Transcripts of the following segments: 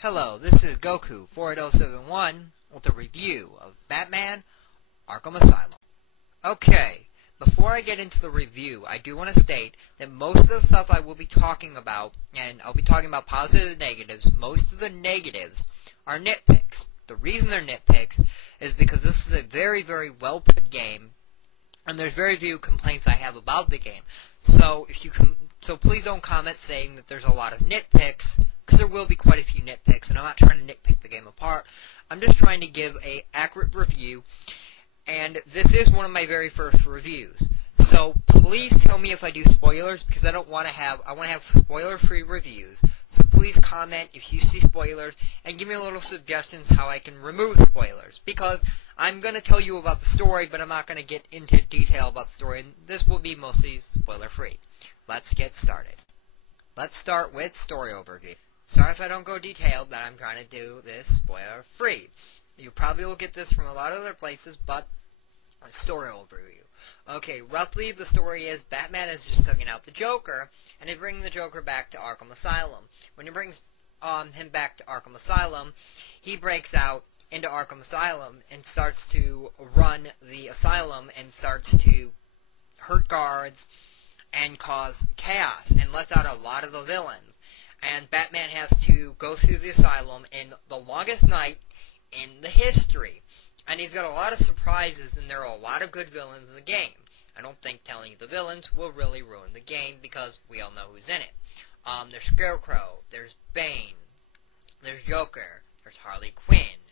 Hello, this is Goku48071 with a review of Batman Arkham Asylum. Okay, before I get into the review, I do want to state that most of the stuff I will be talking about, and I'll be talking about positives and negatives, most of the negatives are nitpicks. The reason they're nitpicks is because this is a very, very well put game, and there's very few complaints I have about the game. So please don't comment saying that there's a lot of nitpicks, because there will be quite a few nitpicks, and I'm not trying to nitpick the game apart. I'm just trying to give an accurate review, and this is one of my very first reviews. So please tell me if I do spoilers, because I want to have spoiler-free reviews. So please comment if you see spoilers, and give me a little suggestions how I can remove spoilers, because I'm going to tell you about the story, but I'm not going to get into detail about the story, and this will be mostly spoiler-free. Let's get started. Let's start with story overview. Sorry if I don't go detailed, but I'm trying to do this spoiler-free. You probably will get this from a lot of other places, but story overview. Okay, roughly the story is Batman is just taking out the Joker, and they bring the Joker back to Arkham Asylum. When he brings him back to Arkham Asylum, he breaks out into Arkham Asylum and starts to run the asylum and starts to hurt guards and cause chaos and lets out a lot of the villains. And Batman has to go through the asylum in the longest night in the history. And he's got a lot of surprises, and there are a lot of good villains in the game. I don't think telling you the villains will really ruin the game, because we all know who's in it. There's Scarecrow, there's Bane, there's Joker, there's Harley Quinn,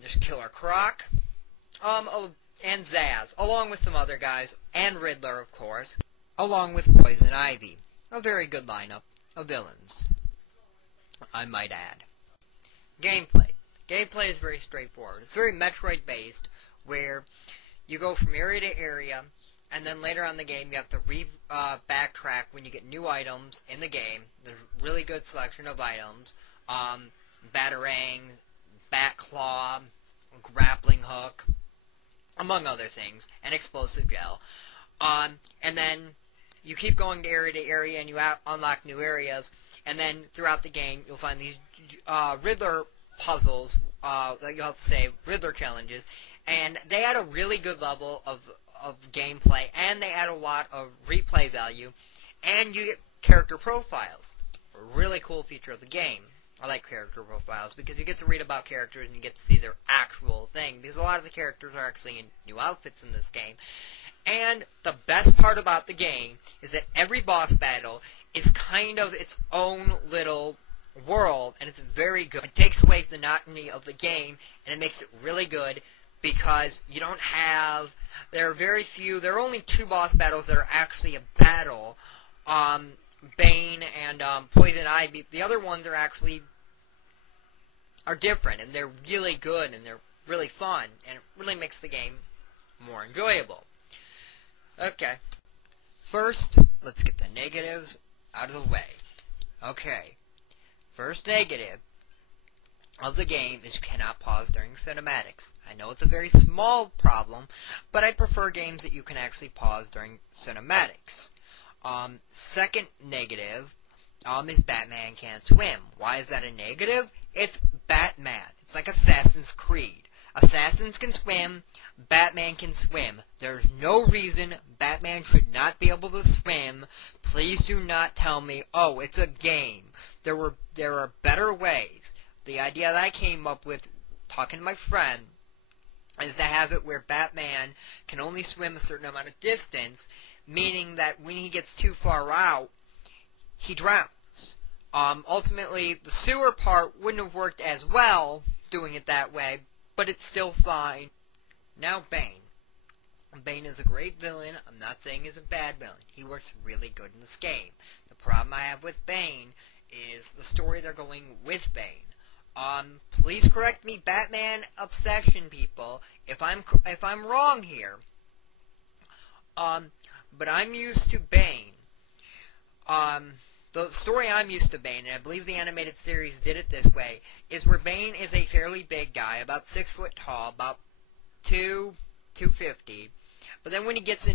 there's Killer Croc, and Zsasz, along with some other guys, and Riddler, of course, along with Poison Ivy. A very good lineup of villains, I might add. Gameplay. Gameplay is very straightforward. It's very Metroid-based, where you go from area to area, and then later on in the game you have to backtrack when you get new items in the game. There's a really good selection of items. Batarang, Bat Claw, Grappling Hook, among other things, and Explosive Gel. And then you keep going to area, and you unlock new areas, and then throughout the game, you'll find these Riddler puzzles, that you'll have to say, Riddler challenges, and they add a really good level of gameplay, and they add a lot of replay value, and you get character profiles. A really cool feature of the game. I like character profiles, because you get to read about characters, and you get to see their actual thing, because a lot of the characters are actually in new outfits in this game. And the best part about the game is that every boss battle is kind of its own little world, and it's very good. It takes away the monotony of the game, and it makes it really good, because you don't have, there are only two boss battles that are actually a battle, Bane and Poison Ivy. The other ones are different, and they're really good, and they're really fun, and it really makes the game more enjoyable. Okay, first, let's get the negatives out of the way. Okay, first negative of the game is you cannot pause during cinematics. I know it's a very small problem, but I prefer games that you can actually pause during cinematics. Second negative is Batman can't swim. Why is that a negative? It's Batman. It's like Assassin's Creed. Assassins can swim, Batman can swim. There's no reason Batman should not be able to swim. Please do not tell me, oh, it's a game. There are better ways. The idea that I came up with, talking to my friend, is to have it where Batman can only swim a certain amount of distance, meaning that when he gets too far out, he drowns. Ultimately, the sewer part wouldn't have worked as well doing it that way, but it's still fine. Now, Bane. Bane is a great villain. I'm not saying he's a bad villain. He works really good in this game. The problem I have with Bane is the story they're going with Bane. Please correct me, Batman obsession people, if I'm wrong here. But I'm used to Bane. The story I'm used to Bane, and I believe the animated series did it this way, is where Bane is a fairly big guy, about 6 foot tall, about 250. But then when he gets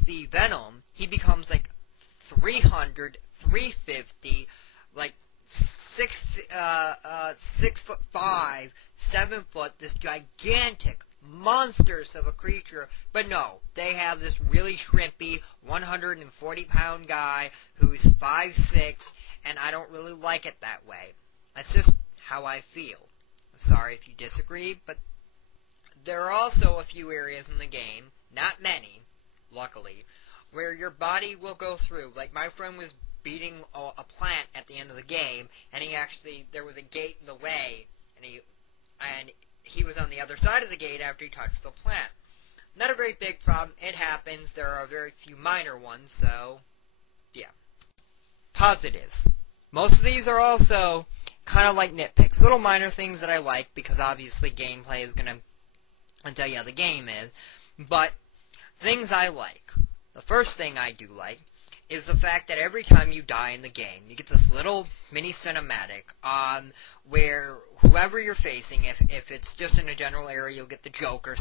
the Venom, he becomes like 300, 350, like 6'5", 7 foot, this gigantic monsters of a creature, but no, they have this really shrimpy 140-pound guy who's 5'6", and I don't really like it that way. That's just how I feel. Sorry if you disagree, but there are also a few areas in the game, not many, luckily, where your body will go through. Like my friend was beating a plant at the end of the game, and there was a gate in the way, and he was on the other side of the gate after he touched the plant. Not a very big problem. It happens. There are very few minor ones, so yeah. Positives. Most of these are also kind of like nitpicks, little minor things that I like, because obviously gameplay is going to tell you how the game is, but things I like. The first thing I do like is the fact that every time you die in the game, you get this little mini cinematic where whoever you're facing, if it's just in a general area, you'll get the Joker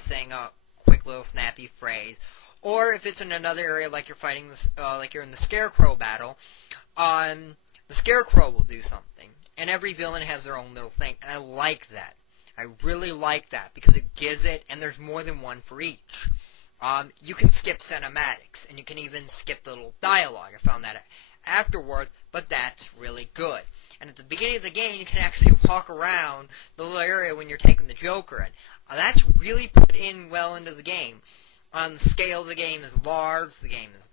saying a quick little snappy phrase, or if it's in another area like you're fighting, like you're in the Scarecrow battle, the Scarecrow will do something, and every villain has their own little thing, and I like that. I really like that because it gives it, and there's more than one for each. You can skip cinematics, and you can even skip the little dialogue. I found that afterwards, but that's really good. And at the beginning of the game, you can actually walk around the little area when you're taking the Joker in. That's really put in well into the game. The scale of the game is large, the game is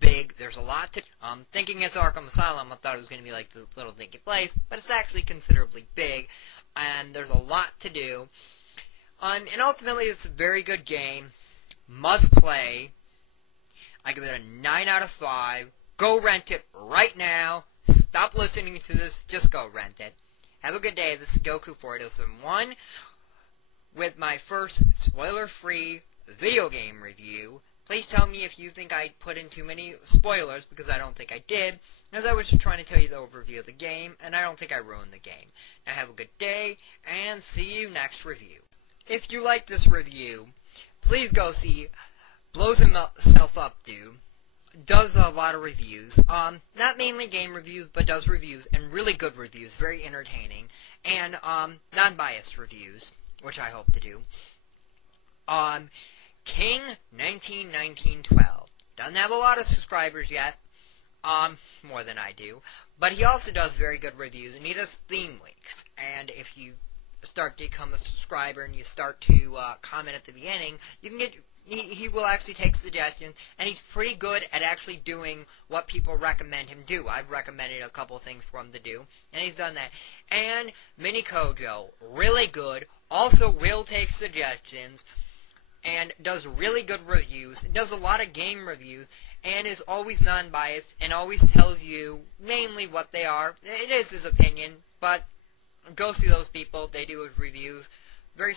big, there's a lot to... thinking it's Arkham Asylum, I thought it was going to be like this little dinky place, but it's actually considerably big, and there's a lot to do. And ultimately, it's a very good game. Must play. I give it a 9 out of 5. Go rent it right now. Stop listening to this. Just go rent it. Have a good day. This is Goku48071 with my first spoiler-free video game review. Please tell me if you think I put in too many spoilers, because I don't think I did, as I was just trying to tell you the overview of the game, and I don't think I ruined the game. Now have a good day, and see you next review. If you like this review, please go see Blows Himself Up Dude. Does a lot of reviews. Not mainly game reviews, but does reviews, and really good reviews, very entertaining, and non-biased reviews, which I hope to do. King 1912. Doesn't have a lot of subscribers yet, more than I do, but he also does very good reviews, and he does theme leaks, and if you start to become a subscriber and you start to comment at the beginning, you can get... He will actually take suggestions, and he's pretty good at actually doing what people recommend him do. I've recommended a couple things for him to do, and he's done that. And Mini Kojo, really good, also will take suggestions, and does really good reviews, does a lot of game reviews, and is always non-biased, and always tells you mainly what they are. It is his opinion, but go see those people. They do his reviews very